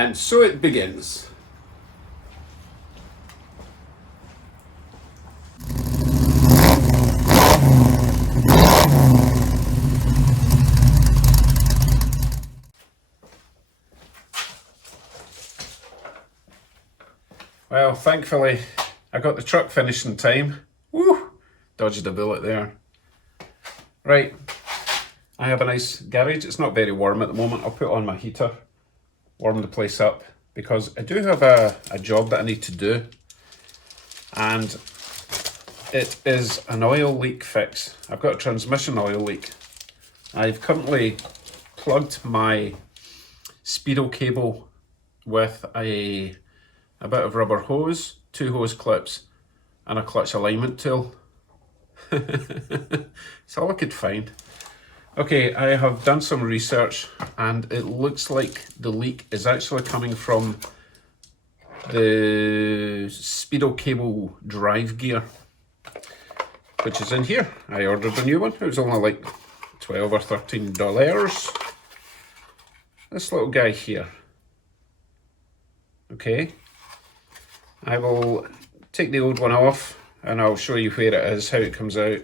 And so it begins. Well, thankfully, I got the truck finished in time. Woo! Dodged a bullet there. Right, I have a nice garage. It's not very warm at the moment. I'll put on my heater, warm the place up, because I do have a job that I need to do. And it is an oil leak fix. I've got a transmission oil leak. I've currently plugged my Speedo cable with a bit of rubber hose, 2 hose clips, and a clutch alignment tool. It's all I could find. Okay, I have done some research and it looks like the leak is actually coming from the Speedo cable drive gear, which is in here. I ordered a new one. It was only like $12 or $13. This little guy here. Okay. I will take the old one off and I'll show you where it is, how it comes out,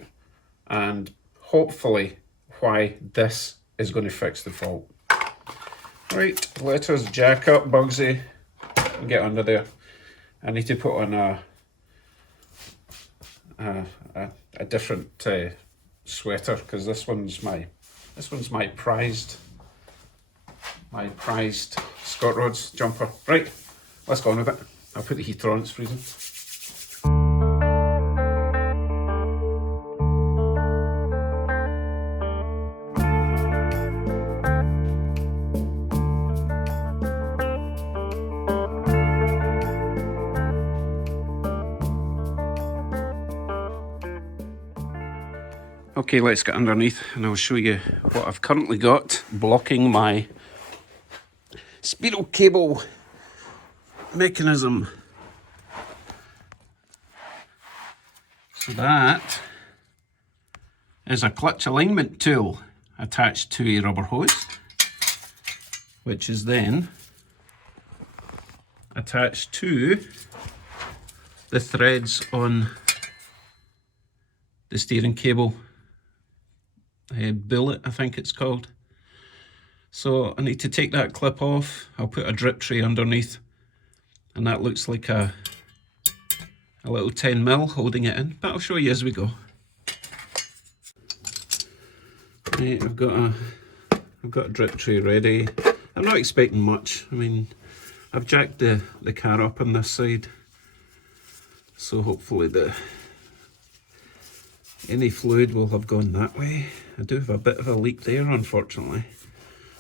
and hopefully why this is going to fix the fault. Right, let us jack up Bugsy and get under there. I need to put on a different sweater, because this one's my prized Scott Rods jumper. Right, let's go on with it. I'll put the heater on, it's freezing. Okay, let's get underneath and I'll show you what I've currently got blocking my Speedo cable mechanism. So that is a clutch alignment tool attached to a rubber hose, which is then attached to the threads on the steering cable. A billet, I think it's called. So I need to take that clip off. I'll put a drip tray underneath, and that looks like a little 10mm holding it in, but I'll show you as we go. Right, I've got a drip tray ready. I'm not expecting much. I mean, I've jacked the car up on this side, so hopefully any fluid will have gone that way. I do have a bit of a leak there, unfortunately.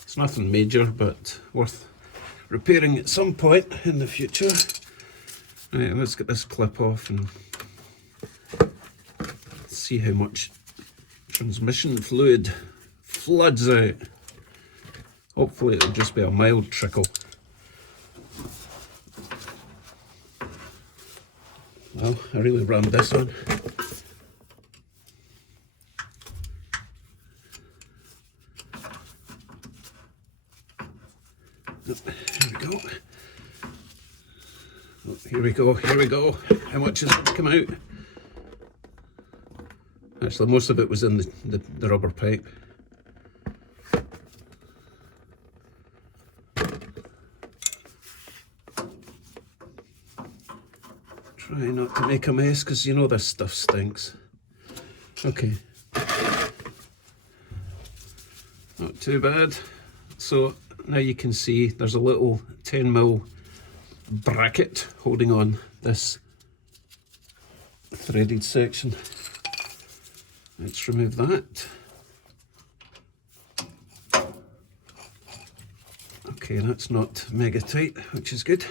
It's nothing major, but worth repairing at some point in the future. Right, let's get this clip off and see how much transmission fluid floods out. Hopefully it'll just be a mild trickle. Well, I really rammed this one. Here we go, here we go. How much has come out? Actually, most of it was in the rubber pipe. Try not to make a mess, because you know this stuff stinks. Okay. Not too bad. So now you can see there's a little 10mm bracket holding on this threaded section. Let's remove that. Okay, that's not mega tight, which is good.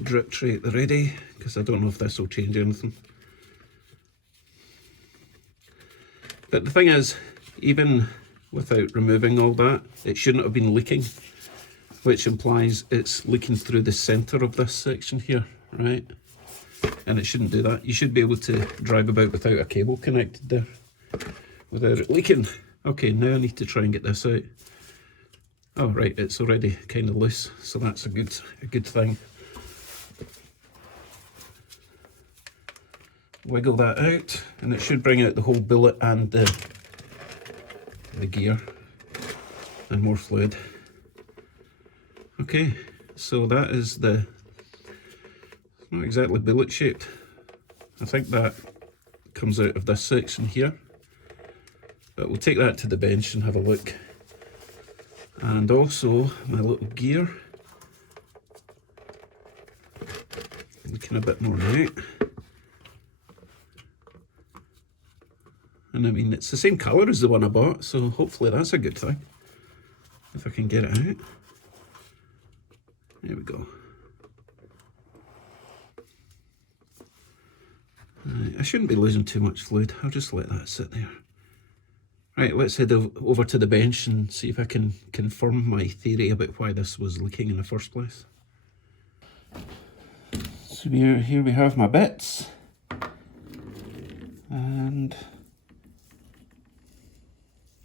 Drip tray at the ready, because I don't know if this will change anything. But the thing is, even without removing all that, it shouldn't have been leaking, which implies it's leaking through the centre of this section here, right? and it shouldn't do that. You should be able to drive about without a cable connected there, without it leaking. Okay, now I need to try and get this out. Oh right, it's already kind of loose, so that's a good thing. Wiggle that out, and it should bring out the whole billet and the gear and more fluid. Okay, so that is the, not exactly billet shaped. I think that comes out of this section here, but we'll take that to the bench and have a look. And also my little gear, looking a bit more right. And I mean, it's the same colour as the one I bought, so hopefully that's a good thing. If I can get it out. There we go. Right, I shouldn't be losing too much fluid. I'll just let that sit there. Right, let's head over to the bench and see if I can confirm my theory about why this was leaking in the first place. So here we have my bits. And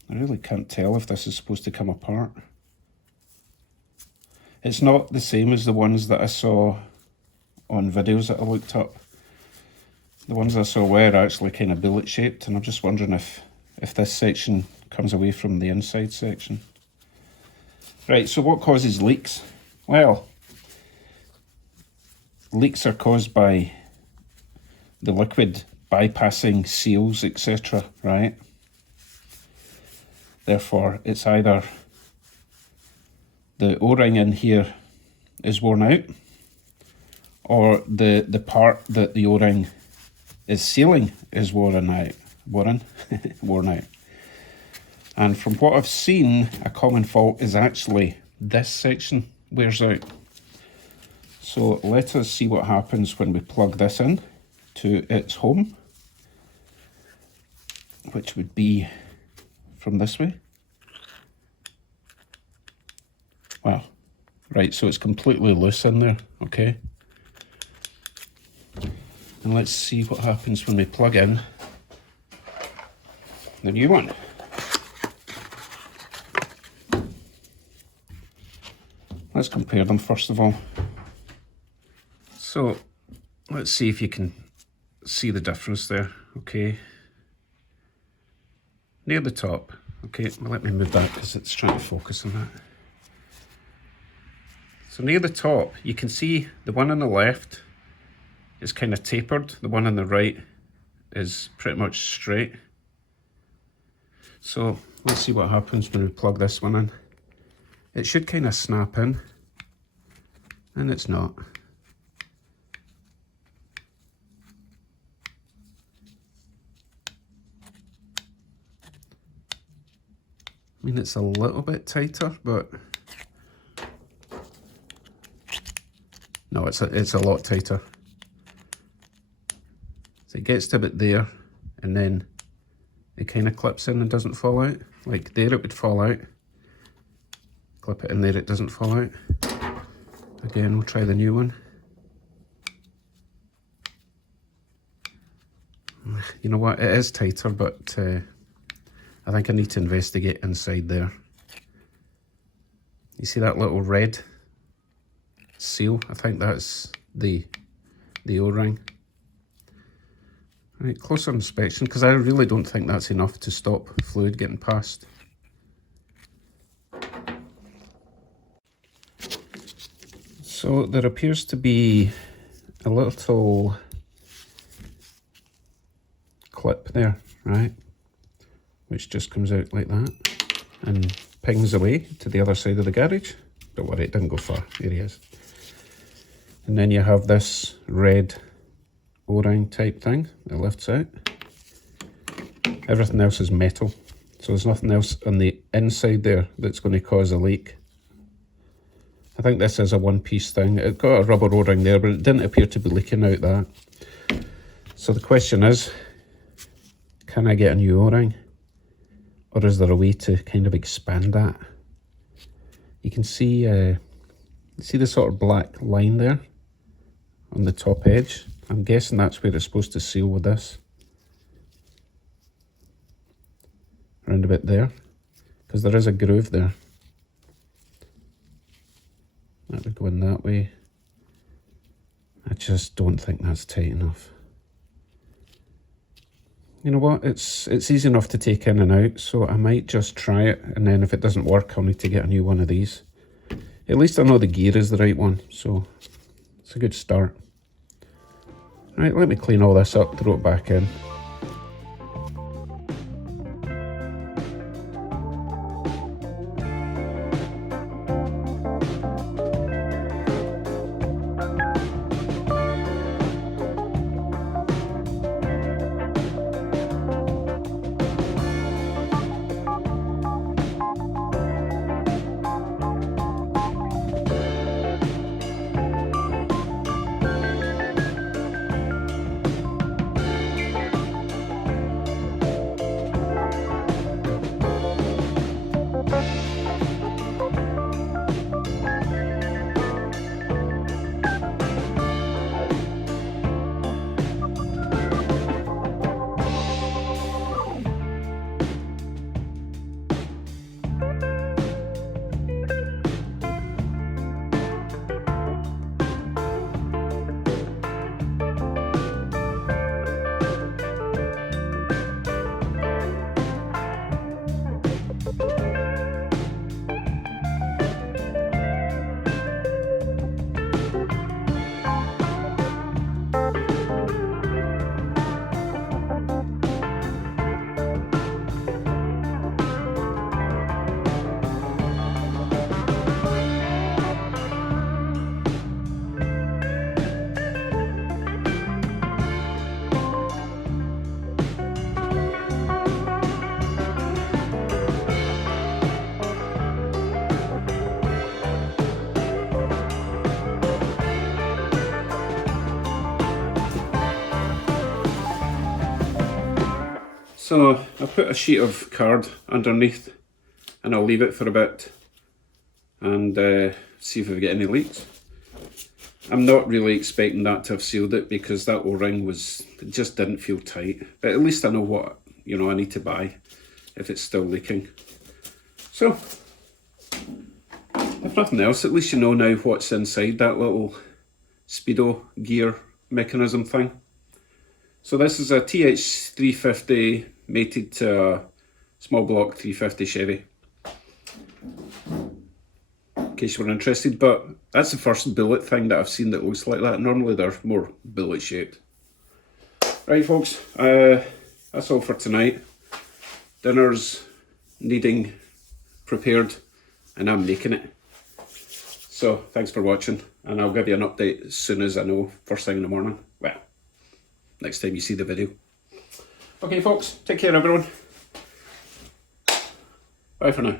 I really can't tell if this is supposed to come apart. It's not the same as the ones that I saw on videos that I looked up. The ones I saw were actually kind of billet shaped, and I'm just wondering if this section comes away from the inside section. Right, so what causes leaks? Well, leaks are caused by the liquid bypassing seals, etc., right? Therefore, it's either the O-ring in here is worn out, or the part that the O-ring is sealing is worn out. Worn out. And from what I've seen, a common fault is actually this section wears out. So let us see what happens when we plug this in to its home, which would be from this way. Wow. Right, so it's completely loose in there, okay? And let's see what happens when we plug in the new one. Let's compare them first of all. So let's see if you can see the difference there, okay? Near the top, okay, well, let me move that because it's trying to focus on that. So near the top, you can see the one on the left is kind of tapered, the one on the right is pretty much straight. So let's see what happens when we plug this one in. It should kind of snap in, and it's not. I mean, it's a little bit tighter, but no, it's a lot tighter. So it gets to about there, and then it kind of clips in and doesn't fall out. Like there it would fall out. Clip it in there, it doesn't fall out. Again, we'll try the new one. You know what, it is tighter, but I think I need to investigate inside there. You see that little red seal? I think that's the O-ring. Right, closer inspection, because I really don't think that's enough to stop fluid getting past. So there appears to be a little clip there, right? Which just comes out like that and pings away to the other side of the garage. Don't worry, it didn't go far. Here he is. And then you have this red O-ring type thing that lifts out. Everything else is metal, so there's nothing else on the inside there that's going to cause a leak. I think this is a one-piece thing. It got a rubber O-ring there, but it didn't appear to be leaking out that. So the question is, can I get a new O-ring? Or is there a way to kind of expand that? You can see the sort of black line there on the top edge. I'm guessing that's where it's supposed to seal with this. Around about there, because there is a groove there. That would go in that way. I just don't think that's tight enough. You know what, it's easy enough to take in and out, so I might just try it, and then if it doesn't work, I'll need to get a new one of these. At least I know the gear is the right one, so it's a good start. Right, let me clean all this up, throw it back in. So I put a sheet of card underneath and I'll leave it for a bit and see if we get any leaks. I'm not really expecting that to have sealed it because that O-ring it just didn't feel tight. But at least I know what, you know, I need to buy if it's still leaking. So, if nothing else, at least you know now what's inside that little Speedo gear mechanism thing. So this is a TH350 mated to a small block 350 Chevy, in case you were interested, but that's the first bullet thing that I've seen that looks like that. Normally they're more bullet shaped. Right folks, that's all for tonight. Dinner's needing prepared and I'm making it. So thanks for watching and I'll give you an update as soon as I know, first thing in the morning. Well, next time you see the video. Okay folks, take care everyone. Bye for now.